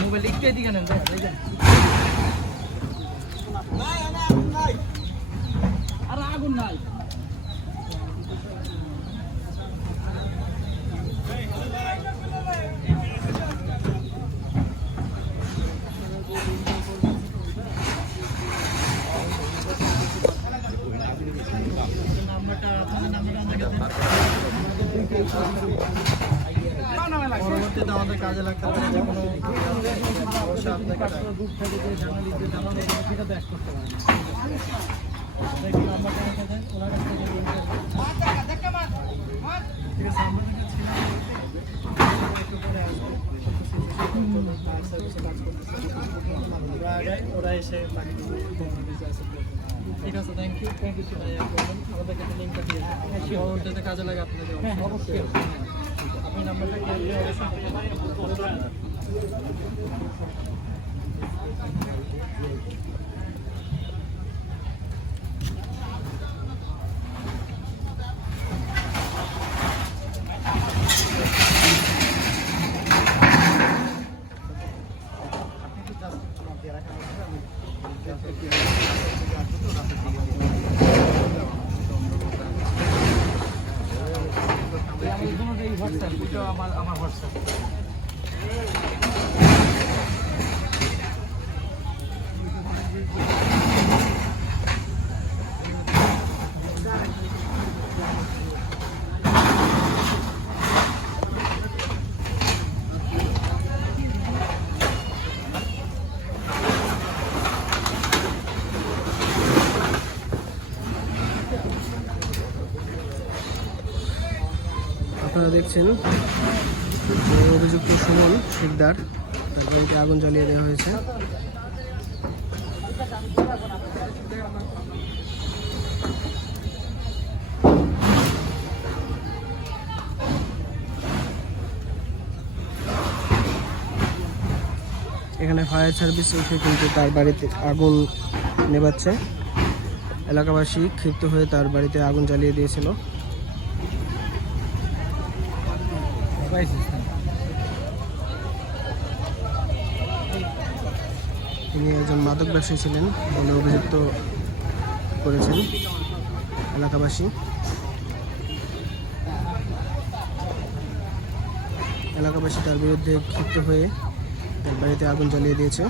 Mobile একটু এদিকে নেন আর আগুন নাই নাম্বারটা আপনাদের নাম্বারটা আমাকে দেন পরবর্তীতে আমাদের কাজে লাগতে পারে কোনো সমস্যা আপনাকে। ঠিক আছে আমরা যদি ছিলাম ফায়ার সার্ভিসে ওরা এসে বাকি ঠিক আছে থ্যাংক ইউ থ্যাংক ইউ আমাদেরকে লিঙ্কটা দিয়েছে পরবর্তীতে কাজে লাগে আপনাদের অবশ্যই। আপনি নাম্বারটা করলে অবশ্যই আমাদের দুটোই হোয়াটসঅ্যাপ দুটো আমার আমার হোয়াটসঅ্যাপ। আপনারা দেখছেন। অভিযুক্ত সুমন শিকদার, তার বাড়িতে আগুন জ্বালিয়ে দেওয়া হয়েছে। এখানে ফায়ার সার্ভিস এসে কিন্তু তার বাড়িতে আগুন নেবাচ্ছে এলাকাবাসী ক্ষিপ্ত হয়ে তার বাড়িতে আগুন জ্বালিয়ে দিয়েছিল। তিনি একজন মাদক ব্যবসায়ী ছিলেন বলে অভিযুক্ত করেছেন এলাকাবাসী। এলাকাবাসী তার বিরুদ্ধে ক্ষিপ্ত হয়ে তার বাড়িতে আগুন জ্বালিয়ে দিয়েছে।